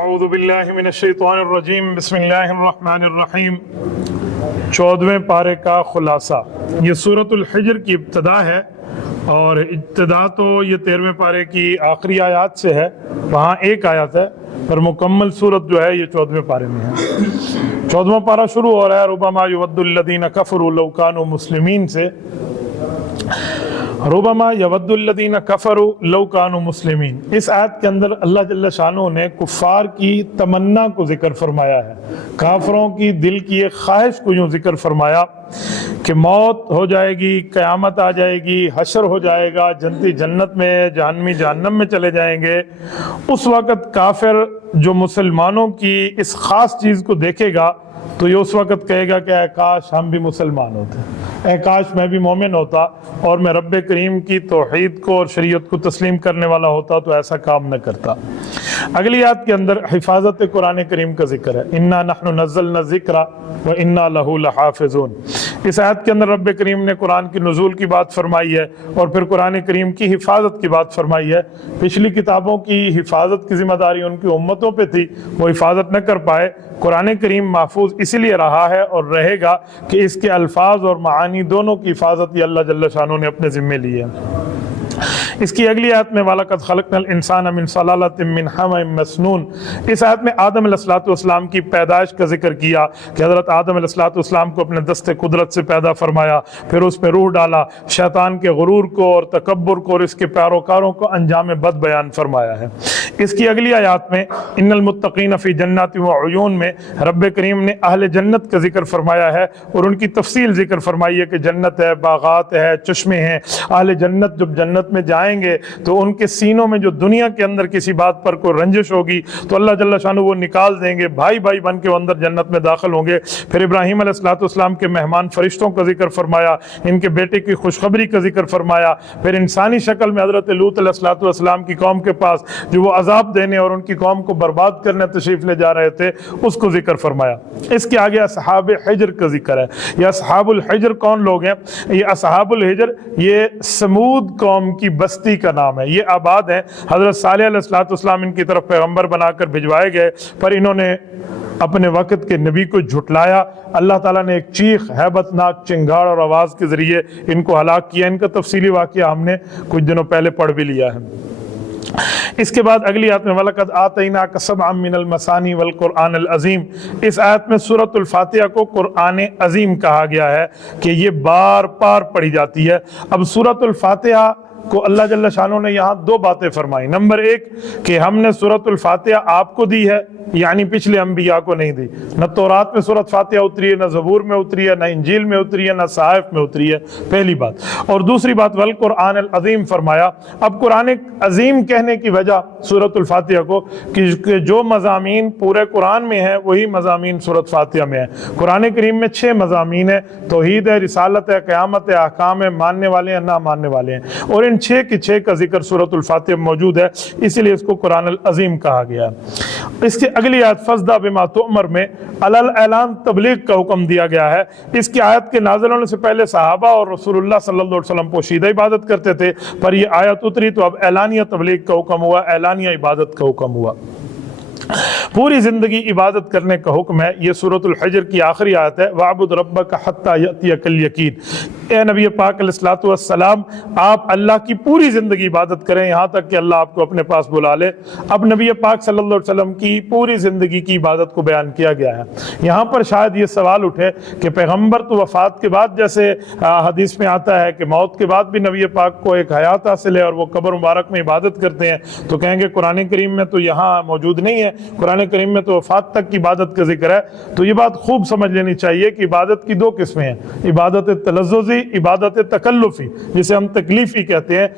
اعوذ باللہ من الشیطان الرجیم بسم اللہ الرحمن الرحیم 14ویں پارے کا خلاصہ۔ یہ سورۃ الحجر کی ابتدا ہے اور ابتدا تو یہ 13ویں پارے کی آخری آیات سے ہے، وہاں ایک آیت ہے، پر مکمل سورت جو ہے یہ 14ویں پارے میں ہے۔ 14واں پارہ شروع ہو رہا ہے ربما یود الذین کفروا لو کانوا مسلمین سے۔ ربما یود الذین کفروا لو کانوا مسلمین، اس آیت کے اندر اللہ جل شانہ نے کفار کی تمنا کو ذکر فرمایا ہے، کافروں کی دل کی ایک خواہش کو یوں ذکر فرمایا کہ موت ہو جائے گی، قیامت آ جائے گی، حشر ہو جائے گا، جنتی جنت میں، جہنمی جہنم میں چلے جائیں گے۔ اس وقت کافر جو مسلمانوں کی اس خاص چیز کو دیکھے گا تو یہ اس وقت کہے گا کہ اے کاش ہم بھی مسلمان ہوتے، اے کاش میں بھی مومن ہوتا اور میں رب کریم کی توحید کو اور شریعت کو تسلیم کرنے والا ہوتا تو ایسا کام نہ کرتا۔ اگلی آیت کے اندر حفاظت قرآن کریم کا ذکر ہے، انا نحن نزلنا الذکر وانا لہ لحافظون۔ اس آیت کے اندر رب کریم نے قرآن کی نزول کی بات فرمائی ہے اور پھر قرآن کریم کی حفاظت کی بات فرمائی ہے۔ پچھلی کتابوں کی حفاظت کی ذمہ داری ان کی امتوں پہ تھی، وہ حفاظت نہ کر پائے۔ قرآن کریم محفوظ اسی لیے رہا ہے اور رہے گا کہ اس کے الفاظ اور معانی دونوں کی حفاظت یہ اللہ جل شانہ نے اپنے ذمے لی ہے۔ اس کی اگلی آیت میں وَلَقَدْ خَلَقْنَا الْإِنسَانَ مِنْ صَلَالَةٍ مِّنْ حَمَإٍ مَسْنُونٍ، اس آیت میں آدم علیہ السلام کی پیدائش کا ذکر کیا کہ حضرت آدم علیہ السلام کو اپنے دست قدرت سے پیدا فرمایا، پھر اس پہ روح ڈالا، شیطان کے غرور کو اور تکبر کو اور اس کے پیروکاروں کو انجام بد بیان فرمایا ہے۔ اس کی اگلی آیات میں ان المتقین فی جنات و عیون میں رب کریم نے اہل جنت کا ذکر فرمایا ہے اور ان کی تفصیل ذکر فرمائی ہے کہ جنت ہے، باغات ہے، چشمے ہیں۔ اہل جنت جب جنت میں جائیں گے تو ان کے سینوں میں جو دنیا کے اندر کسی بات پر کوئی رنجش ہوگی تو اللہ جل شانہ وہ نکال دیں گے، بھائی بھائی بن کے وہ اندر جنت میں داخل ہوں گے۔ پھر ابراہیم علیہ السلام کے مہمان فرشتوں کا ذکر فرمایا، ان کے بیٹے کی خوشخبری کا ذکر فرمایا۔ پھر انسانی شکل میں حضرت لوط علیہ السلام کی قوم کے پاس جو وہ عذاب دینے اور ان کی قوم کو برباد کرنے تشریف لے جا رہے تھے اس کو ذکر فرمایا۔ اس کے آگے اصحاب حجر کا ذکر ہے۔ یہ اصحاب الحجر کون لوگ ہیں؟ یہ اصحاب الحجر یہ سمود قوم کی بستی کا نام ہے، یہ آباد ہیں۔ حضرت صالح علیہ السلام ان کی طرف پیغمبر بنا کر بھجوائے گئے، پر انہوں نے اپنے وقت کے نبی کو جھٹلایا۔ اللہ تعالیٰ نے ایک چیخ، ہیبت ناک چنگاڑ اور آواز کے ذریعے ان کو ہلاک کیا۔ ان کا تفصیلی واقعہ ہم نے کچھ دنوں پہلے پڑھ بھی لیا ہے۔ اس کے بعد اگلی آیت میں وَلَقَدْ آتَيْنَاكَ سَبْعًا مِّنَ الْمَثَانِي وَالْقُرْآنِ الْعَظِيمِ، اس آیت میں سورۃ الفاتحہ کو قرآن عظیم کہا گیا ہے کہ یہ بار بار پڑھی جاتی ہے۔ اب سورۃ الفاتحہ کو اللہ جل شانہ نے یہاں دو باتیں فرمائی۔ نمبر ایک کہ ہم نے سورۃ الفاتحہ آپ کو دی ہے، یعنی پچھلے انبیاء کو نہیں دی۔ نہ تورات میں سورۃ فاتحہ اتری ہے، نہ زبور میں اتری ہے، نہ انجیل میں اتری ہے، نہ صحائف میں اتری ہے، پہلی بات۔ اور دوسری بات والقرآن العظیم فرمایا۔ اب قرآن عظیم کہنے کی وجہ سورۃ الفاتحہ کو کہ جو مضامین پورے قرآن میں ہیں وہی مضامین سورۃ فاتحہ میں ہیں۔ قرآن کریم میں 6 مضامین ہیں، توحید ہے، رسالت ہے، قیامت ہے، احکام ہے، ماننے والے ہیں، نہ ماننے والے ہیں، اور ان 6 کے 6 کا ذکر سورۃ الفاتحہ میں موجود ہے، اسی لیے اس کو قرآن العظیم کہا گیا ہے۔ اس کے اگلی آیت فَاصْدَعْ بِمَا تُؤْمَرُ میں علی اعلان تبلیغ کا حکم دیا گیا ہے۔ اس کی آیت کے نازل ہونے سے پہلے صحابہ اور رسول اللہ صلی اللہ علیہ وسلم پوشیدہ عبادت کرتے تھے، پر یہ آیت اتری تو اب اعلانیہ تبلیغ کا حکم ہوا، اعلانیہ عبادت کا حکم ہوا۔ پوری زندگی عبادت کرنے کا حکم ہے۔ یہ سورۃ الحجر کی آخری آیت ہے، وَاعْبُدْ رَبَّكَ حَتَّى يَأْتِيَكَ الْيَقِينُ، اے نبی پاک علیہ السلام آپ اللہ کی پوری زندگی عبادت کریں یہاں تک کہ اللہ آپ کو اپنے پاس بلا لے۔ اب نبی پاک صلی اللہ علیہ وسلم کی پوری زندگی کی عبادت کو بیان کیا گیا ہے۔ یہاں پر شاید یہ سوال اٹھے کہ پیغمبر تو وفات کے بعد، جیسے حدیث میں آتا ہے کہ موت کے بعد بھی نبی پاک کو ایک حیات حاصل ہے اور وہ قبر مبارک میں عبادت کرتے ہیں، تو کہیں گے قرآن کریم میں تو یہاں موجود نہیں ہے، قرآن کریم میں تو وفات تک کی عبادت کا ذکر ہے۔ تو یہ بات خوب سمجھ لینی چاہیے کہ عبادت کی 2 قسمیں ہیں، عبادت تلذذی، عبادت تکلفی، جسے ہم تکلیفی کہتے ہیں۔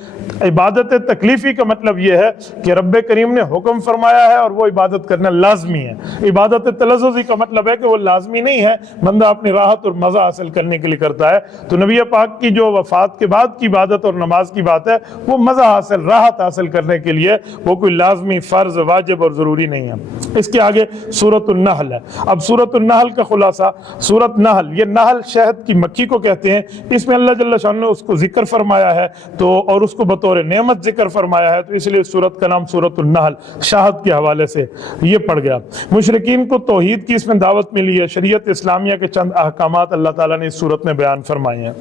عبادت تکلیفی کا مطلب یہ ہے کہ رب کریم نے حکم فرمایا ہے اور وہ عبادت کرنا لازمی ہے۔ عبادت تلذذی کا مطلب ہے کہ وہ لازمی نہیں ہے، بندہ اپنی راحت اور مزہ حاصل کرنے کے لیے کرتا ہے۔ تو نبی پاک کی جو وفات کے بعد کی عبادت اور نماز کی بات ہے وہ مزہ حاصل، راحت حاصل کرنے کے لیے، وہ کوئی لازمی، فرض، واجب اور ضروری نہیں ہے۔ اس کے آگے سورۃ النحل ہے۔ اب سورۃ النحل کا خلاصہ، سورۃ نحل، یہ نحل شہد کی مکھی کو کہتے ہیں، اس میں اللہ جل شانہ نے اس کو ذکر فرمایا ہے تو اور اس کو بطور نعمت ذکر فرمایا ہے، تو اس لیے سورت کا نام سورت النحل شہد کے حوالے سے یہ پڑ گیا۔ مشرکین کو توحید کی اس میں دعوت ملی ہے، شریعت اسلامیہ کے چند احکامات اللہ تعالیٰ نے اس سورت میں بیان فرمائے ہیں۔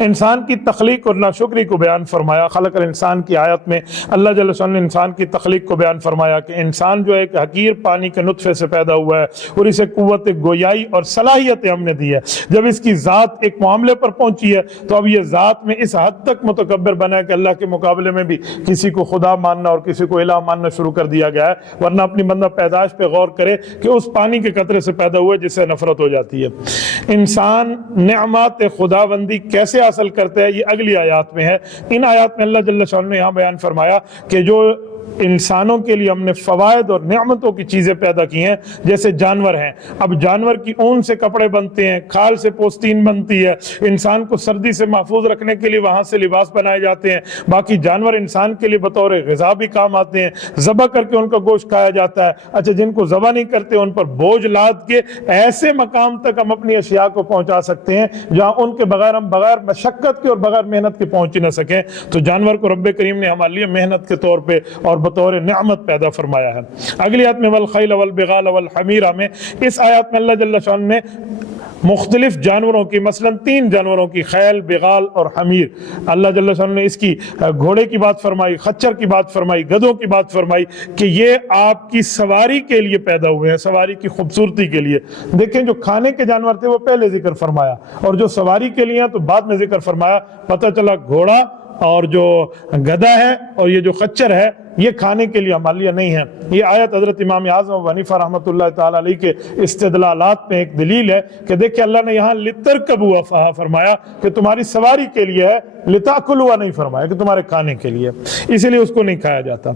انسان کی تخلیق اور ناشکری کو بیان فرمایا۔ خلق الانسان کی آیت میں اللہ جل شانہ نے انسان کی تخلیق کو بیان فرمایا کہ انسان جو ہے ایک حقیر پانی کے نطفے سے پیدا ہوا ہے اور اسے قوت گویائی اور صلاحیتیں ہم نے دی ہے۔ جب اس کی ذات ایک معاملے پر پہنچی ہے تو اب یہ ذات میں اس حد تک متکبر بنا ہے کہ اللہ کے مقابلے میں بھی کسی کو خدا ماننا اور کسی کو الہ ماننا شروع کر دیا گیا ہے، ورنہ اپنی بندہ پیدائش پہ غور کرے کہ اس پانی کے قطرے سے پیدا ہوا ہے جس سے نفرت ہو جاتی ہے۔ انسان نعمات خداوندی کیسے حاصل کرتے ہیں یہ اگلی آیات میں ہے۔ ان آیات میں اللہ جل شانہ نے یہاں بیان فرمایا کہ جو انسانوں کے لیے ہم نے فوائد اور نعمتوں کی چیزیں پیدا کی ہیں، جیسے جانور ہیں، اب جانور کی اون سے کپڑے بنتے ہیں، کھال سے پوستین بنتی ہے، انسان کو سردی سے محفوظ رکھنے کے لیے وہاں سے لباس بنائے جاتے ہیں، باقی جانور انسان کے لیے بطور غذا بھی کام آتے ہیں، ذبح کر کے ان کا گوشت کھایا جاتا ہے۔ اچھا، جن کو ذبح نہیں کرتے ان پر بوجھ لاد کے ایسے مقام تک ہم اپنی اشیاء کو پہنچا سکتے ہیں جہاں ان کے بغیر ہم بغیر مشقت کے اور بغیر محنت کے پہنچ نہ سکیں، تو جانور کو رب کریم نے ہمارے لیے محنت کے طور پہ اور بطور نعمت پیدا فرمایا ہے۔ اگلی آیت میں والخیل والبغال والحمیرہ میں، اس آیات میں اللہ جل شانہ نے مختلف جانوروں کی، مثلا 3 جانوروں کی، خیل، بغال اور حمیر، اللہ جل شانہ نے اس کی گھوڑے کی بات فرمائی، خچر کی بات فرمائی، گدھوں کی بات فرمائی کہ یہ آپ کی سواری کے لیے پیدا ہوئے ہیں، سواری کی خوبصورتی کے لیے۔ دیکھیں جو کھانے کے جانور تھے وہ پہلے ذکر فرمایا اور جو سواری کے لیے ہیں تو بعد میں ذکر فرمایا۔ پتہ چلا گھوڑا اور جو گدھا ہے اور یہ جو خچر ہے یہ کھانے کے لیے ہمارے لیے نہیں ہے۔ یہ آیت حضرت امام اعظم ابو حنیفہ رحمۃ اللہ تعالیٰ علیہ کے استدلالات میں ایک دلیل ہے کہ دیکھیں اللہ نے یہاں لترکبوا فرمایا کہ تمہاری سواری کے لیے ہے، لتاکلوا نہیں فرمایا کہ تمہارے کھانے کے لیے، اسی لیے اس کو نہیں کھایا جاتا۔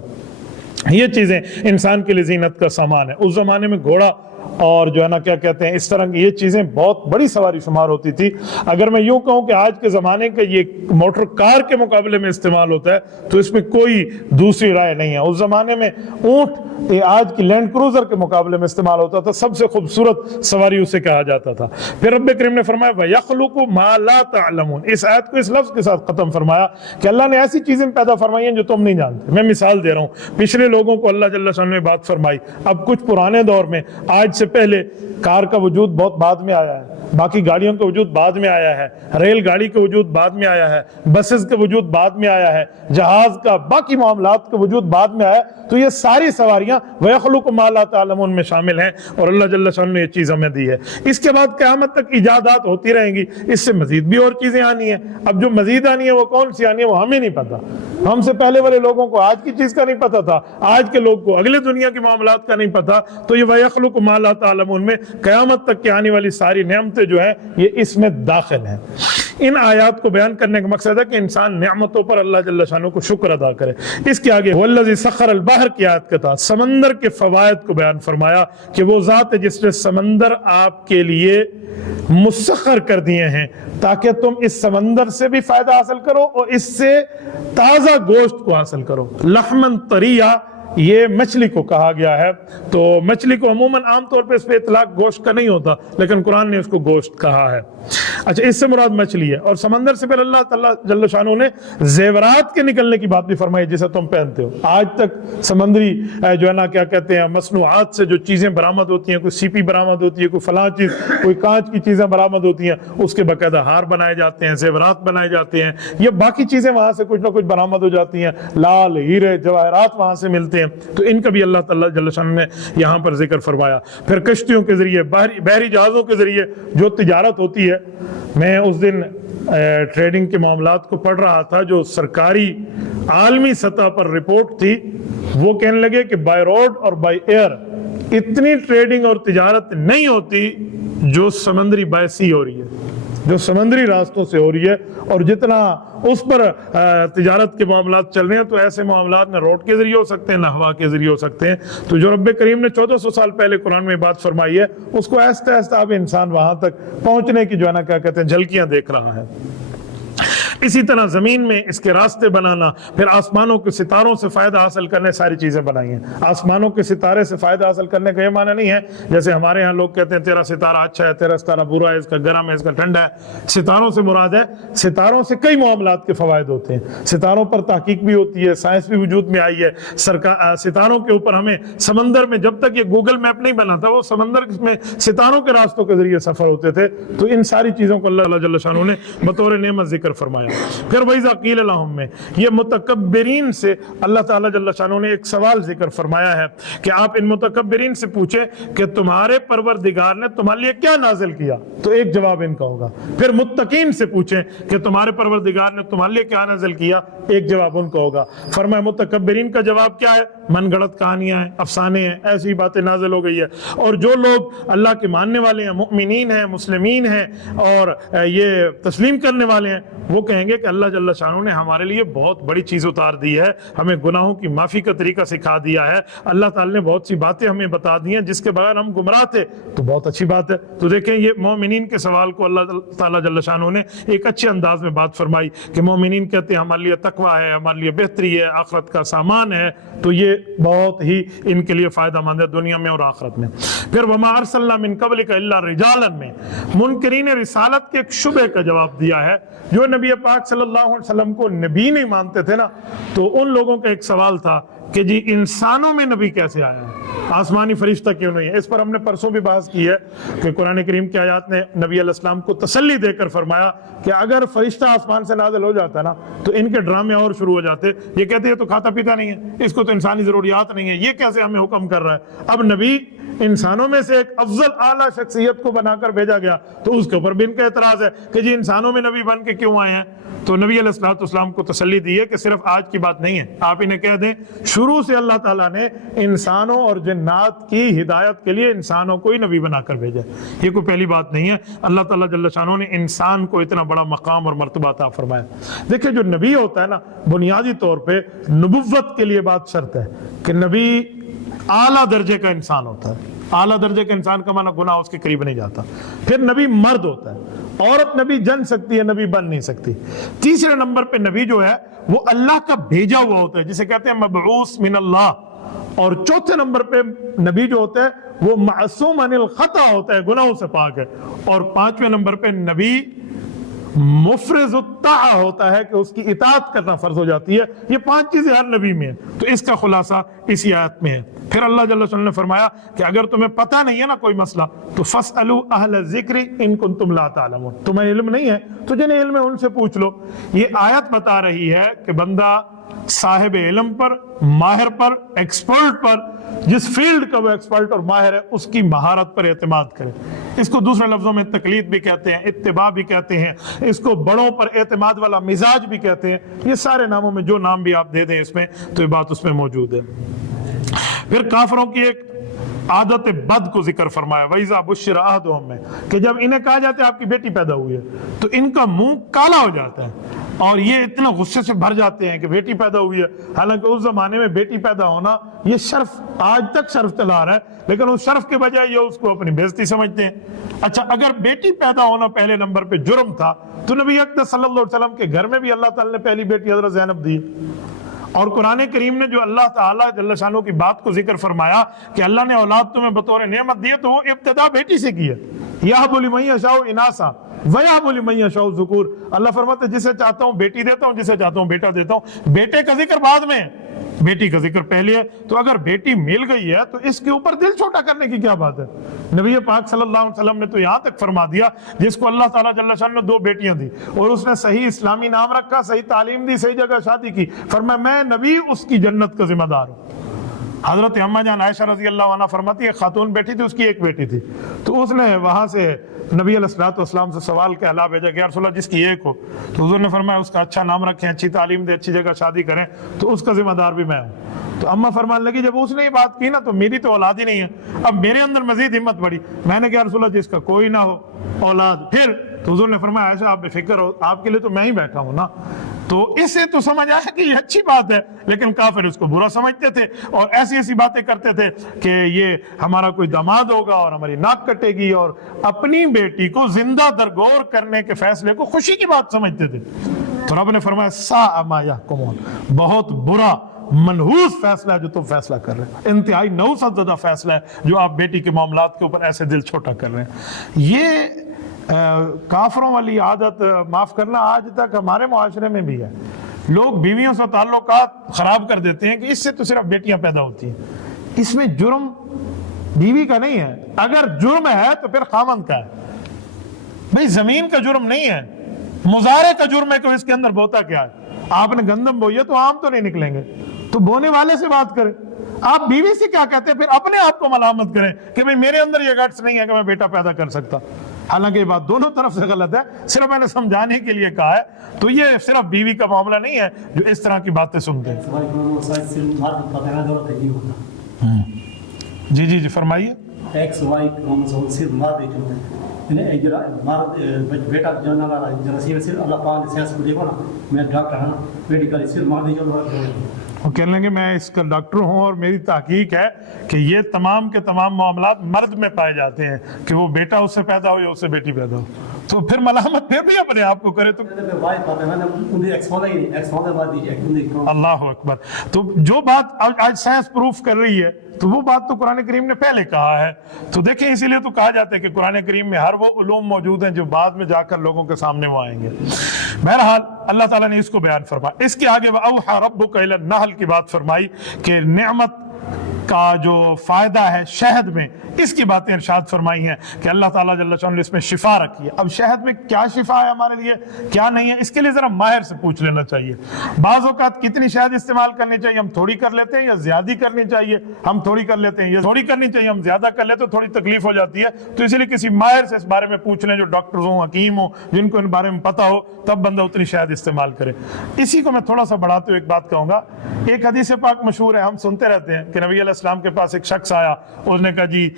یہ چیزیں انسان کے لیے زینت کا سامان ہے۔ اس زمانے میں گھوڑا اور جو ہے نا کیا کہتے ہیں اس طرح کی یہ چیزیں بہت بڑی سواری شمار ہوتی تھی۔ اگر میں یوں کہوں کہ آج کے زمانے کا یہ موٹر کار کے مقابلے میں استعمال ہوتا ہے تو اس میں کوئی دوسری رائے نہیں ہے۔ اس زمانے میں اونٹ آج کی لینڈ کروزر کے مقابلے میں استعمال ہوتا تھا، سب سے خوبصورت سواری اسے کہا جاتا تھا۔ پھر رب کریم نے فرمایا وَيَخْلُقُ مَا لَا تَعْلَمُونَ، اس آیت کو اس لفظ کے ساتھ ختم فرمایا کہ اللہ نے ایسی چیزیں پیدا فرمائی ہیں جو تم نہیں جانتے۔ میں مثال دے رہا ہوں، پچھلے لوگوں کو اللہ جل شانہ نے بات فرمائی، اب کچھ پرانے دور میں، آج سے پہلے کار کا وجود بہت بعد میں آیا ہے، باقی گاڑیوں کا وجود بعد میں آیا ہے، ریل گاڑی کا وجود بعد میں آیا ہے، بسز کا وجود بعد میں آیا ہے، جہاز کا، باقی معاملات کا وجود بعد میں آیا، تو یہ ساری سواریاں وَيَخْلُقُ مَا لَا تَعْلَمُونَ میں شامل ہیں اور اللہ جل شانہ نے یہ چیز ہمیں دی ہے۔ اس کے بعد قیامت تک ایجادات ہوتی رہیں گی، اس سے مزید بھی اور چیزیں آنی ہیں۔ اب جو مزید آنی ہے وہ کون سی آنی ہے وہ ہمیں نہیں پتا، ہم سے پہلے والے لوگوں کو آج کی چیز کا نہیں پتا تھا، آج کے لوگ کو اگلے دنیا کے معاملات کا نہیں پتا، تو یہ وَيَخْلُقُ مَا لَا تَعْلَمُونَ میں قیامت تک کے آنے والی ساری نعمتیں جو ہیں یہ اس میں داخل ہیں۔ ان آیات کو بیان کرنے کا مقصد ہے کہ انسان نعمتوں پر اللہ جل شانہ کو شکر ادا کرے۔ اس کے آگے وَالَّذِي سَخَّرَ الْبَحْرَ کی آیت کے تحت سمندر کے فوائد کو بیان فرمایا کہ وہ ذات ہے جس نے سمندر آپ کے لیے مسخر کر دیے ہیں تاکہ تم اس سمندر سے بھی فائدہ حاصل کرو اور اس سے تازہ گوشت کو حاصل کرو۔ لحمن طریہ یہ مچھلی کو کہا گیا ہے، تو مچھلی کو عموماً عام طور پہ اس پہ اطلاق گوشت کا نہیں ہوتا، لیکن قرآن نے اس کو گوشت کہا ہے۔ اچھا، اس سے مراد مچھلی ہے۔ اور سمندر سے پھر اللہ تعالیٰ جل شانہ نے زیورات کے نکلنے کی بات بھی فرمائی جسے تم پہنتے ہو۔ آج تک سمندری جو ہے نا کیا کہتے ہیں مصنوعات سے جو چیزیں برآمد ہوتی ہیں، کوئی سیپی برآمد ہوتی ہے، کوئی فلاں چیز، کوئی کانچ کی چیزیں برآمد ہوتی ہیں، اس کے باقاعدہ ہار بنائے جاتے ہیں، زیورات بنائے جاتے ہیں، یہ باقی چیزیں وہاں سے کچھ نہ کچھ برآمد ہو جاتی ہیں، لال ہیرے جواہرات وہاں سے ملتے ہیں، تو ان کا بھی اللہ تعالیٰ جل شانہ نے یہاں پر ذکر فرمایا۔ پھر کشتیوں کے ذریعے، بحری جہازوں کے ذریعے جو تجارت ہوتی ہے، میں اس دن ٹریڈنگ کے معاملات کو پڑھ رہا تھا، جو سرکاری عالمی سطح پر رپورٹ تھی، وہ کہنے لگے کہ بائی روڈ اور بائی ایئر اتنی ٹریڈنگ اور تجارت نہیں ہوتی جو سمندری بائی سی ہو رہی ہے، جو سمندری راستوں سے ہو رہی ہے، اور جتنا اس پر تجارت کے معاملات چل رہے ہیں تو ایسے معاملات نہ روڈ کے ذریعے ہو سکتے ہیں نہ ہوا کے ذریعے ہو سکتے ہیں۔ تو جو رب کریم نے 1400 سال پہلے قرآن میں بات فرمائی ہے، اس کو آہستہ آہستہ اب انسان وہاں تک پہنچنے کی جو ہے نا کیا کہتے ہیں جھلکیاں دیکھ رہا ہے۔ اسی طرح زمین میں اس کے راستے بنانا، پھر آسمانوں کے ستاروں سے فائدہ حاصل کرنے ساری چیزیں بنائی ہیں۔ آسمانوں کے ستارے سے فائدہ حاصل کرنے کا یہ معنی نہیں ہے جیسے ہمارے ہاں لوگ کہتے ہیں تیرا ستارہ اچھا ہے، تیرا ستارہ برا ہے، اس کا گرم ہے، اس کا ٹھنڈا ہے۔ ستاروں سے مراد ہے ستاروں سے کئی معاملات کے فوائد ہوتے ہیں، ستاروں پر تحقیق بھی ہوتی ہے، سائنس بھی وجود میں آئی ہے۔ ستاروں کے اوپر ہمیں سمندر میں جب تک یہ گوگل میپ نہیں بنا تھا وہ سمندر میں ستاروں کے راستوں کے ذریعے سفر ہوتے تھے، تو ان ساری چیزوں کو اللہ جل شانہ نے بطور نعمت ذکر فرمایا۔ پھر وَإِذَا قِيلَ لَهُم میں یہ متکبرین سے اللہ تعالیٰ جل شانہ نے ایک سوال ذکر فرمایا ہے کہ آپ ان متکبرین سے پوچھیں کہ تمہارے پروردگار نے تمہارے لیے کیا نازل کیا، تو ایک جواب ان کا ہوگا۔ پھر متقین سے پوچھیں کہ تمہارے پروردگار نے تمہارے لیے کیا نازل کیا، ایک جواب ان کا ہوگا۔ فرمایا متکبرین کا جواب کیا ہے؟ من گڑت کہانیاں ہیں، افسانے ہیں، ایسی باتیں نازل ہو گئی ہے۔ اور جو لوگ اللہ کے ماننے والے ہیں، مؤمنین ہیں، مسلمین ہیں اور یہ تسلیم کرنے والے ہیں، وہ کہیں گے کہ اللہ جل شانہ نے ہمارے لیے بہت بڑی چیز اتار دی ہے، ہمیں گناہوں کی معافی کا طریقہ سکھا دیا ہے، اللہ تعالیٰ نے بہت سی باتیں ہمیں بتا دی ہیں جس کے بغیر ہم گمراہ تھے، تو بہت اچھی بات ہے۔ تو دیکھیں یہ مومنین کے سوال کو اللہ تعالیٰ جل شانہ نے ایک اچھے انداز میں بات فرمائی کہ مومنین کہتے ہیں ہمارے لیے تقویٰ ہے، ہمارے لیے بہتری ہے، آخرت کا سامان ہے، تو یہ بہت ہی ان کے لیے فائدہ مند ہے دنیا میں اور آخرت میں۔ پھر وما ارسلنا من قبلک الا رجالا میں منکرین رسالت کے ایک شبہ کا جواب دیا ہے۔ جو نبی پاک صلی اللہ علیہ وسلم کو نبی نہیں مانتے تھے نا، تو ان لوگوں کا ایک سوال تھا کہ جی انسانوں میں نبی کیسے آیا ہے، آسمانی فرشتہ کیوں نہیں ہے؟ اس پر ہم نے پرسوں بھی بحث کی ہے کہ قرآن کریم کی آیات نے نبی علیہ السلام کو تسلی دے کر فرمایا کہ اگر فرشتہ آسمان سے نازل ہو جاتا نا تو ان کے ڈرامے اور شروع ہو جاتے۔ یہ کہتے ہیں تو کھاتا پیتا نہیں ہے، اس کو تو انسانی ضروریات نہیں ہے، یہ کیسے ہمیں حکم کر رہا ہے؟ اب نبی انسانوں میں سے ایک افضل اعلیٰ شخصیت کو بنا کر بھیجا گیا، تو اس کے اوپر بھی ان کا اعتراض ہے کہ جی انسانوں میں نبی بن کے کیوں آئے ہیں؟ تو نبی علیہ السلام کو تسلی دی ہے کہ صرف آج کی بات نہیں ہے، آپ انہیں کہہ دیں شروع سے اللہ تعالیٰ نے انسانوں اور جنات کی ہدایت کے لیے انسانوں کو ہی نبی بنا کر بھیجا۔ یہ کوئی پہلی بات نہیں ہے، اللہ تعالیٰ جل شانہ نے انسان کو اتنا بڑا مقام اور مرتبہ عطا فرمایا۔ دیکھیں جو نبی ہوتا ہے نا، بنیادی طور پہ نبوت کے لیے بات شرط ہے کہ نبی اعلیٰ درجے کا انسان ہوتا ہے۔ اعلیٰ درجے کا انسان کا معنی گناہ اس کے قریب نہیں جاتا۔ پھر نبی مرد ہوتا ہے، عورت نبی جن سکتی ہے، نبی بن نہیں سکتی۔ تیسرے نمبر پہ نبی جو ہے وہ اللہ کا بھیجا ہوا ہوتا ہے، جسے کہتے ہیں مبعوث من اللہ۔ اور چوتھے نمبر پہ نبی جو ہوتا ہے وہ معصوم عن الخطا ہوتا ہے، گناہوں سے پاک ہے۔ اور پانچویں نمبر پہ نبی مفرز الطاعہ ہوتا ہے کہ اس کی اطاعت کرنا فرض ہو جاتی ہے۔ یہ پانچ چیزیں ہر نبی میں ہیں، تو اس کا خلاصہ اسی آیت میں ہے۔ پھر اللہ جل وعلا نے فرمایا کہ اگر تمہیں پتہ نہیں ہے نا کوئی مسئلہ تو فَاسْأَلُوا أَهْلَ الذِّكْرِ إِن كُنتُمْ لَا تَعْلَمُونَ، تمہیں علم نہیں ہے تو جنہیں علم ہے ان سے پوچھ لو۔ یہ آیت بتا رہی ہے کہ بندہ صاحب علم پر، ماہر پر، ایکسپرٹ پر، جس فیلڈ کا وہ ایکسپرٹ اور ماہر ہے اس کی مہارت پر اعتماد کرے۔ اس کو دوسرے لفظوں میں تقلید بھی کہتے ہیں، اتباع بھی کہتے ہیں، اس کو بڑوں پر اعتماد والا مزاج بھی کہتے ہیں۔ یہ سارے ناموں میں جو نام بھی آپ دے دیں اس میں تو یہ بات اس میں موجود ہے۔ پھر کافروں کی ایک عادت بد کو ذکر فرمایا، وَإِذَا بُشِّرَ أَحَدُهُم میں کہ جب انہیں کہا جاتا ہے آپ کی بیٹی پیدا ہوئی ہے تو ان کا منہ کالا ہو جاتا ہے اور یہ اتنا غصے سے بھر جاتے ہیں کہ بیٹی پیدا ہوئی ہے۔ حالانکہ اس زمانے میں بیٹی پیدا ہونا یہ شرف، آج تک شرف چلا رہا ہے، لیکن اس شرف کے بجائے یہ اس کو اپنی بے عزتی سمجھتے ہیں۔ اچھا اگر بیٹی پیدا ہونا پہلے نمبر پہ جرم تھا تو نبی اکرم صلی اللہ علیہ وسلم کے گھر میں بھی اللہ تعالیٰ نے پہلی بیٹی حضرت زینب دی۔ اور قرآن کریم نے جو اللہ تعالیٰ جل شانہ کی بات کو ذکر فرمایا کہ اللہ نے اولاد تمہیں بطور نعمت دی ہے تو وہ ابتدا بیٹی سے کی ہے۔ یَهْبُ لِمَن يَشَاءُ إِنَاثًا وَيَهْبُ لِمَن يَشَاءُ الذُّكُورَ، اللہ فرماتے ہیں جسے چاہتا ہوں بیٹی دیتا ہوں، جسے چاہتا ہوں بیٹا دیتا ہوں۔ بیٹے کا ذکر بعد میں ہے، بیٹی کا ذکر پہلے ہے۔ تو اگر بیٹی مل گئی ہے تو اس کے اوپر دل چھوٹا کرنے کی کیا بات ہے؟ نبی پاک صلی اللہ علیہ وسلم نے تو یہاں تک فرما دیا جس کو اللہ تعالیٰ جل شانہ نے 2 بیٹیاں دی اور اس نے صحیح اسلامی نام رکھا، صحیح تعلیم دی، صحیح جگہ شادی کی، فرمایا میں نبی اس کی جنت کا ذمہ دار ہوں۔ حضرت اما جان عائشہ رضی اللہ عنہ فرماتی ہے خاتون بیٹی تھی، اس کی ایک بیٹی تھی، تو اس نے وہاں سے نبی علیہ السلام سے سوال کے علا بھیجا کہ یا رسول اللہ جس کی ایک ہو، تو حضور نے فرمایا اس کا اچھا نام رکھیں، اچھی تعلیم دے، اچھی جگہ شادی کریں، تو اس کا ذمہ دار بھی میں ہوں۔ تو اما فرمانے لگی جب اس نے یہ بات کی نا تو میری تو اولاد ہی نہیں ہے، اب میرے اندر مزید ہمت بڑھی، میں نے کہا رسول اللہ جس کا کوئی نہ ہو اولاد پھر، تو حضور نے فرمایا ایسا آپ بے فکر ہو، آپ کے لیے تو میں ہی بیٹھا ہوں نا۔ تو اسے تو سمجھ آیا کہ یہ اچھی بات ہے، لیکن کافر اس کو برا سمجھتے تھے اور ایسی ایسی باتیں کرتے تھے کہ یہ ہمارا کوئی داماد ہوگا اور ہماری ناک کٹے گی، اور اپنی بیٹی کو زندہ درگور کرنے کے فیصلے کو خوشی کی بات سمجھتے تھے۔ تو رب نے فرمایا ساء ما یحکمون، بہت برا منحوس فیصلہ ہے جو تم فیصلہ کر رہے ہیں، انتہائی نحوست زدہ فیصلہ ہے جو آپ بیٹی کے معاملات کے اوپر ایسے دل چھوٹا کر رہے ہیں۔ یہ کافروں والی عادت معاف کرنا آج تک ہمارے معاشرے میں بھی ہے۔ لوگ بیویوں سے تعلقات خراب کر دیتے ہیں کہ اس سے تو صرف بیٹیاں پیدا ہوتی ہیں، اس میں جرم بیوی کا نہیں ہے، اگر جرم ہے تو پھر خاوند کا ہے۔ بھئی زمین کا جرم نہیں ہے، مزارع کا جرم ہے کہ اس کے اندر بوتا کیا ہے۔ آپ نے گندم بوئی ہے تو آم تو نہیں نکلیں گے، تو بونے والے سے بات کریں۔ آپ بیوی سے کیا کہتے ہیں؟ پھر اپنے آپ کو ملامت کریں کہ بھئی میرے اندر یہ گٹس نہیں ہے کہ میں بیٹا پیدا کر سکتا۔ حالانکہ یہ بات دونوں طرف سے غلط ہے، صرف میں نے سمجھانے کے لیے کہا ہے۔ تو یہ صرف بیوی کا معاملہ نہیں ہے جو اس طرح کی باتیں سنتے ہیں۔ جی جی جی فرمائیے۔ ایکس وائی صرف بیٹا جاننے والا صرف اللہ پاک نے سیاست کو دیکھو نا، میں ڈاکٹر ہوں میڈیکل صرف مار دے وہ کہنے لگے میں اس کا ڈاکٹر ہوں اور میری تحقیق ہے کہ یہ تمام کے تمام معاملات مرد میں پائے جاتے ہیں کہ وہ بیٹا اس سے پیدا ہو یا اس سے بیٹی پیدا ہو، تو پھر ملامت پھر بھی اپنے آپ کو کرے تو اللہ اکبر۔ تو جو بات آج سائنس پروف کر رہی ہے تو وہ بات تو قرآن کریم نے پہلے کہا ہے۔ تو دیکھیں اسی لیے تو کہا جاتا ہے کہ قرآن کریم میں ہر وہ علوم موجود ہیں جو بعد میں جا کر لوگوں کے سامنے وہ آئیں گے۔ بہرحال اللہ تعالیٰ نے اس کو بیان فرمایا۔ اس کے آگے وَأَوْحَى رَبُّكَ إِلَى النَّحْلِ کی بات فرمائی کہ نعمت کا جو فائدہ ہے شہد میں، اس کی باتیں ارشاد فرمائی ہیں کہ اللہ تعالیٰ جل شانہ نے اس میں شفا رکھی ہے۔ اب شہد میں کیا شفا ہے ہمارے لیے کیا نہیں ہے، اس کے لیے ذرا ماہر سے پوچھ لینا چاہیے۔ بعض اوقات کتنی شہد استعمال کرنی چاہیے، ہم تھوڑی کر لیتے ہیں، یا زیادہ کرنی چاہیے ہم تھوڑی کر لیتے ہیں، یا تھوڑی کرنی چاہیے ہم زیادہ کر لیتے ہیں، تھوڑی تکلیف ہو جاتی ہے۔ تو اسی لیے کسی ماہر سے اس بارے میں پوچھ لیں جو ڈاکٹرز ہوں، حکیم ہوں، جن کو ان بارے میں پتہ ہو، تب بندہ اتنی شہد استعمال کرے۔ اسی کو میں تھوڑا سا بڑھاتے ہوئے ایک بات کہوں گا۔ ایک حدیث پاک مشہور ہے، ہم سنتے رہتے ہیں کہ نبی علیہ السلام کے پاس ایک شخص آیا، اس نے کہا جی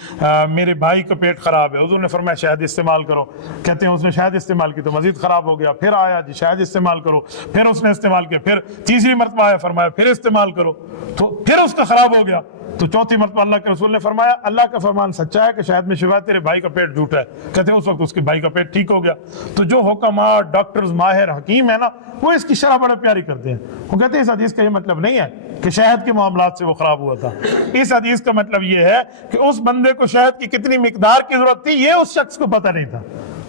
میرے بھائی کا پیٹ خراب ہے، حضور نے فرمایا شہد استعمال کرو۔ کہتے ہیں اس نے شہد استعمال کی تو مزید خراب ہو گیا، پھر آیا جی شہد استعمال کرو، پھر اس نے استعمال کیا، پھر تیسری مرتبہ آیا فرمایا پھر استعمال کرو، تو پھر اس کا خراب ہو گیا۔ تو چوتھی مرتبہ اللہ کے رسول نے فرمایا اللہ کا فرمان سچا ہے کہ شاید میں شفا تیرے بھائی کا پیٹ جھوٹا ہے۔ کہتے ہیں اس وقت اس کے بھائی کا پیٹ ٹھیک ہو گیا۔ تو جو حکماء، ڈاکٹرز، ماہر، حکیم ہے نا، وہ اس کی شرح بڑے پیاری کرتے ہیں۔ وہ کہتے ہیں اس حدیث کا یہ مطلب نہیں ہے کہ شہد کے معاملات سے وہ خراب ہوا تھا۔ اس حدیث کا مطلب یہ ہے کہ اس بندے کو شہد کی کتنی مقدار کی ضرورت تھی یہ اس شخص کو پتہ نہیں تھا۔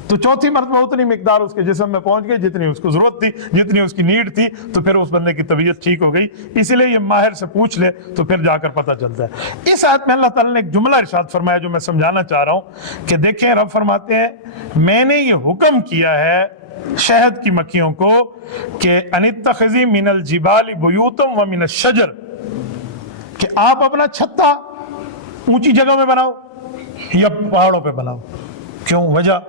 تو چوتھی مرتبہ اتنی مقدار اس کے جسم میں پہنچ گئی جتنی اس کو ضرورت تھی، جتنی اس کی نیڈ تھی، تو پھر اس بندے کی طبیعت ٹھیک ہو گئی۔ اسی لیے یہ ماہر سے پوچھ لے تو پھر جا کر پتہ چلتا ہے۔ اس آیت میں اللہ تعالیٰ نے ایک جملہ ارشاد فرمایا جو میں سمجھانا چاہ رہا ہوں کہ دیکھیں رب فرماتے ہیں میں نے یہ حکم کیا ہے شہد کی مکھیوں کو کہ ان اتخذی من الجبال بیوتا ومن الشجر، کہ آپ اپنا چھتا اونچی جگہ میں بناؤ یا پہاڑوں پہ بناؤ۔ کیوں؟ وجہ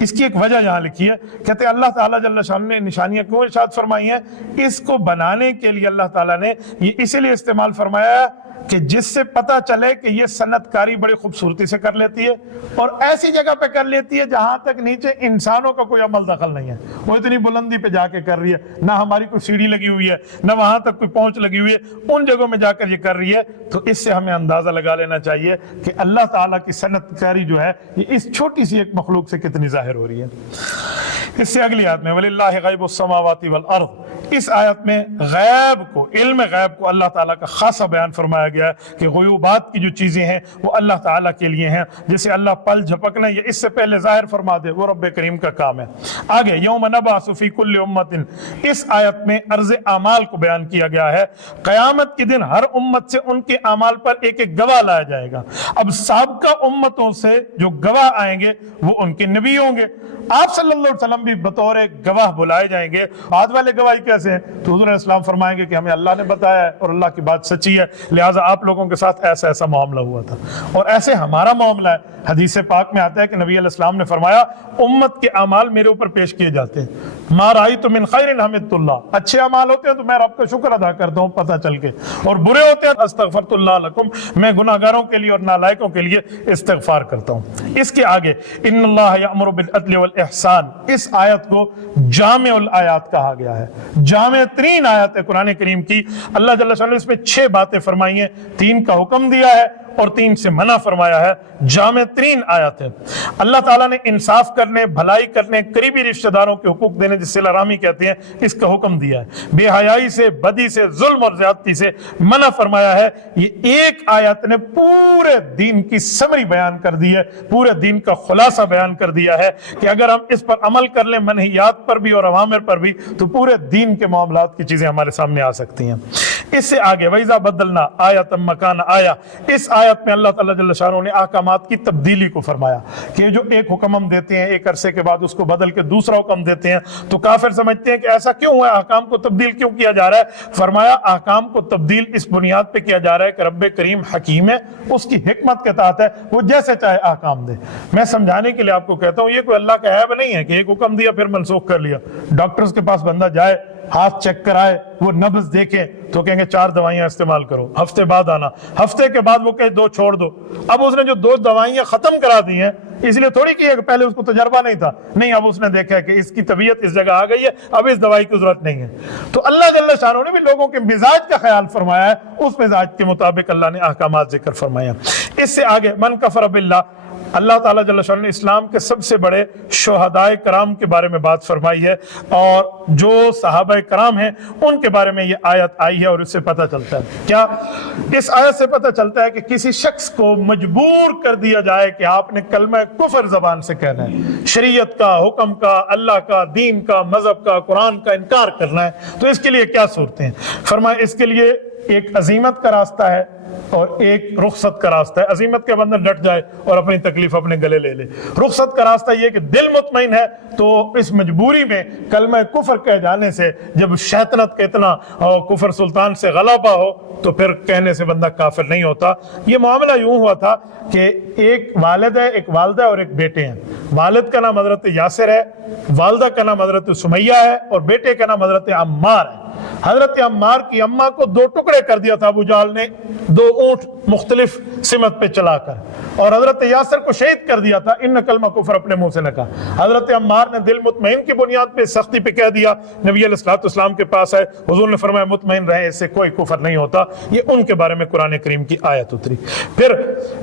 اس کی ایک وجہ یہاں لکھی ہے، کہتے ہیں اللہ تعالیٰ جل شانہ نے نشانیاں کیوں ارشاد فرمائی ہیں؟ اس کو بنانے کے لیے اللہ تعالیٰ نے یہ اسی لیے استعمال فرمایا کہ جس سے پتہ چلے کہ یہ صنعت کاری بڑی خوبصورتی سے کر لیتی ہے اور ایسی جگہ پہ کر لیتی ہے جہاں تک نیچے انسانوں کا کوئی عمل دخل نہیں ہے۔ وہ اتنی بلندی پہ جا کے کر رہی ہے، نہ ہماری کوئی سیڑھی لگی ہوئی ہے، نہ وہاں تک کوئی پہنچ لگی ہوئی ہے، ان جگہوں میں جا کر یہ کر رہی ہے۔ تو اس سے ہمیں اندازہ لگا لینا چاہیے کہ اللہ تعالیٰ کی صنعت کاری جو ہے یہ اس چھوٹی سی ایک مخلوق سے کتنی ظاہر ہو رہی ہے۔ اس سے اگلی آیت میں وَلِلَّهِ غَيْبُ السَّمَاوَاتِ وَالْأَرْضِ، اس آیت میں غیب کو، علم غیب کو اللہ تعالیٰ کا خاصا بیان فرمایا گیا ہے کہ غیوبات کی جو چیزیں ہیں وہ اللہ تعالیٰ کے لیے ہیں، جسے اللہ پل جھپکنا یا اس سے پہلے ظاہر فرما دے وہ رب کریم کا کام ہے۔ آگے یوم نبعث فی کل امت، اس آیت میں عرض اعمال کو بیان کیا گیا ہے۔ قیامت کے دن ہر امت سے ان کے اعمال پر ایک ایک گواہ لایا جائے گا۔ اب سابقہ امتوں سے جو گواہ آئیں گے وہ ان کے نبی ہوں گے، آپ صلی اللہ علیہ وسلم بھی بطور گواہ بلائے جائیں گے۔ بعد والے گواہی کیسے ہیں؟ تو حضور علیہ السلام فرمائیں گے کہ ہمیں اللہ نے بتایا ہے اور اللہ کی بات سچی ہے، لہٰذا آپ لوگوں کے ساتھ ایسا ایسا معاملہ ہوا تھا اور ایسے ہمارا معاملہ ہے۔ حدیث پاک میں آتا ہے کہ نبی علیہ السلام نے فرمایا امت کے اعمال میرے اوپر پیش کیے جاتے ہیں، ما رأیت من خیر حمدت اللہ، اچھے اعمال ہوتے ہیں تو میں رب کا شکر ادا کرتا ہوں پتہ چل کے، اور برے ہوتے ہیں استغفرت اللہ لکم، میں گناہگاروں کے لیے اور نالائقوں کے لیے استغفار کرتا ہوں۔ اس کے آگے ان اللہ یأمر بالعدل والاحسان، اس آیت کو جامع الآیات کہا گیا ہے، جامع ترین آیت ہے قرآن کریم کی۔ اللہ جل شانہ نے اس میں 6 باتیں فرمائی ہیں، 3 کا حکم دیا ہے اور 3 سے منع فرمایا ہے۔ جامع ترین آیت ہے۔ اللہ تعالیٰ نے انصاف کرنے، بھلائی کرنے، قریبی رشتہ داروں کے حقوق دینے جس صلہ رحمی کہتے ہیں، اس کا حکم دیا ہے۔ بے حیائی سے، بدی سے، ظلم اور زیادتی سے منع فرمایا ہے۔ یہ ایک آیت نے پورے دین کی سمری بیان کر دی ہے، پورے دین کا خلاصہ بیان کر دیا ہے کہ اگر ہم اس پر عمل کر لیں، منہیات پر بھی اور اوامر پر بھی، تو پورے دین کے معاملات کی چیزیں ہمارے سامنے آ سکتی ہیں۔ اس سے آگے وَإِذَا بَدَّلْنَا آیَةً مَكَانَ آیَةٍ، اس آیت میں اللہ تعالیٰ جل شانہ نے احکامات کی تبدیلی کو فرمایا کہ جو ایک حکم ہم دیتے ہیں، ایک عرصے کے بعد اس کو بدل کے دوسرا حکم دیتے ہیں، تو کافر سمجھتے ہیں کہ ایسا کیوں ہوا ہے، احکام کو تبدیل کیوں کیا جا رہا ہے؟ فرمایا احکام کو تبدیل اس بنیاد پہ کیا جا رہا ہے کہ رب کریم حکیم ہے، اس کی حکمت کے تحت ہے، وہ جیسے چاہے احکام دے۔ میں سمجھانے کے لیے آپ کو کہتا ہوں، یہ کوئی اللہ کا عیب نہیں ہے کہ ایک حکم دیا پھر منسوخ کر لیا۔ ڈاکٹرز کے پاس بندہ جائے، ہاتھ چیک کرائے، وہ نبض دیکھیں تو کہیں گے 4 دوائیاں استعمال کرو، ہفتے بعد آنا، ہفتے کے بعد وہ کہے 2 چھوڑ دو۔ اب اس نے جو 2 دوائیاں ختم کرا دی ہیں، اس لیے تھوڑی کی ہے کہ پہلے اس کو تجربہ نہیں تھا، نہیں، اب اس نے دیکھا ہے کہ اس کی طبیعت اس جگہ آ گئی ہے، اب اس دوائی کی ضرورت نہیں ہے۔ تو اللہ جل شانہ نے بھی لوگوں کے مزاج کا خیال فرمایا ہے، اس مزاج کے مطابق اللہ نے احکامات ذکر فرمایا۔ اس سے آگے من کفر باللہ، اللہ تعالیٰ جل شانہ نے اسلام کے سب سے بڑے شہدائے کرام کے بارے میں بات فرمائی ہے، اور جو صحابہ کرام ہیں ان کے بارے میں یہ آیت آئی ہے، اور اس سے پتہ چلتا ہے کیا؟ اس آیت سے پتہ چلتا ہے کہ کسی شخص کو مجبور کر دیا جائے کہ آپ نے کلمہ کفر زبان سے کہنا ہے، شریعت کا، حکم کا، اللہ کا، دین کا، مذہب کا، قرآن کا انکار کرنا ہے، تو اس کے لیے کیا صورتیں ہیں؟ فرمایا اس کے لیے ایک عزیمت کا راستہ ہے اور ایک رخصت کا راستہ ہے۔ عزیمت کے بندہ ڈٹ جائے اور اپنی تکلیف اپنے گلے لے لے۔ رخصت کا راستہ یہ کہ دل مطمئن ہے، تو اس مجبوری میں کلمہ کفر کہہ جانے سے، جب شیطنت کا اتنا کفر سلطان سے غلبہ ہو، تو پھر کہنے سے بندہ کافر نہیں ہوتا۔ یہ معاملہ یوں ہوا تھا کہ ایک والد ہے، ایک والدہ اور ایک بیٹے ہیں۔ والد کا نام حضرت یاسر ہے، والدہ کا نام حضرت سمیہ ہے، اور بیٹے کا نام حضرت عمار ہے۔ حضرت عمار کی اماں کو 2 ٹکڑے کر دیا تھا ابو جہل نے، 2 اونٹ مختلف سمت پہ چلا کر، اور حضرت یاسر کو شہید کر دیا تھا۔ ان کلمہ کفر اپنے منہ سے نہ کہا۔ حضرت عمار نے دل مطمئن کی بنیاد پہ سختی پہ کہہ دیا۔ نبی علیہ الصلوۃ والسلام کے پاس ہے، حضور نے فرمایا مطمئن رہے، اس سے کوئی کفر نہیں ہوتا۔ یہ ان کے بارے میں قرآن کریم کی آیت اتری۔ پھر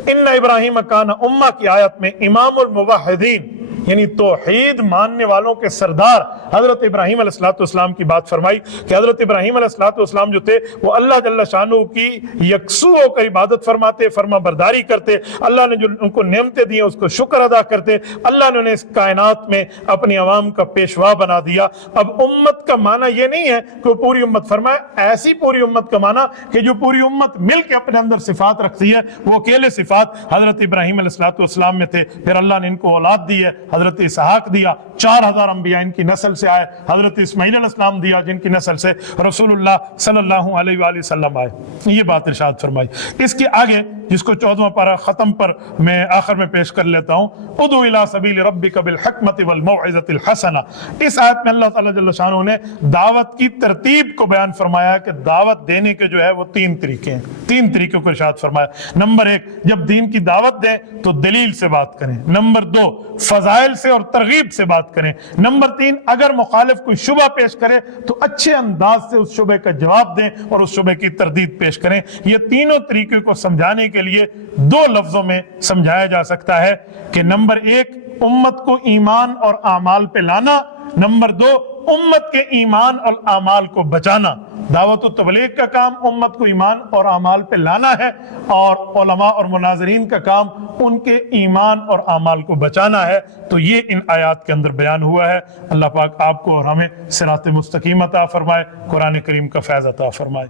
ان ابراہیم کان امہ کی آیت میں امام الموحدین، یعنی توحید ماننے والوں کے سردار حضرت ابراہیم علیہ الصلوۃ والسلام کی بات فرمائی کہ حضرت ابراہیم علیہ الصلوۃ والسلام جو تھے وہ اللہ جل شانہ کی یکسو ہو کر عبادت فرماتے، فرما برداری کرتے، اللہ نے جو ان کو نعمتیں دی ہیں اس کو شکر ادا کرتے، اللہ نے انہیں اس کائنات میں اپنی عوام کا پیشوا بنا دیا۔ اب امت کا معنی یہ نہیں ہے کہ پوری امت، فرمایا ایسی پوری امت کا معنی کہ جو پوری امت مل کے اپنے اندر صفات رکھتی ہے، وہ اکیلے صفات حضرت ابراہیم علیہ الصلوۃ والسلام میں تھے۔ پھر اللہ نے ان کو اولاد دی ہے، حضرت اسحاق دیا، 4000 انبیاء ان کی نسل سے آئے، حضرت اسماعیل علیہ السلام دیا جن کی نسل سے رسول اللہ صلی اللہ علیہ وآلہ وسلم آئے۔ یہ بات ارشاد فرمائی۔ اس کے آگے جس کو 14واں پارہ ختم پر میں آخر میں پیش کر لیتا ہوں، ادعو الی سبیل ربک بالحکمۃ والموعظۃ الحسنہ۔ اس آیت میں اللہ تعالیٰ جل شانہ نے دعوت کی ترتیب کو بیان فرمایا کہ دعوت دینے کے جو ہے وہ 3 طریقے ہیں، 3 طریقوں کو ارشاد فرمایا۔ نمبر 1، جب دین کی دعوت دیں تو دلیل سے بات کریں۔ نمبر 2، فضائل سے اور ترغیب سے بات کریں۔ نمبر 3، اگر مخالف کوئی شبہ پیش کرے تو اچھے انداز سے اس شبہ کا جواب دیں اور اس شبہ کی تردید پیش کریں۔ یہ تینوں طریقے کو سمجھانے کے لیے 2 لفظوں میں سمجھایا جا سکتا ہے کہ نمبر 1، امت کو ایمان اور اعمال پہ لانا، نمبر 2، امت کے ایمان اور اعمال کو بچانا۔ دعوت و تبلیغ کا کام امت کو ایمان اور اعمال پہ لانا ہے، اور علماء اور مناظرین کا کام ان کے ایمان اور اعمال کو بچانا ہے۔ تو یہ ان آیات کے اندر بیان ہوا ہے۔ اللہ پاک آپ کو اور ہمیں صراط مستقیم عطا فرمائے، قرآن کریم کا فیض عطا فرمائے۔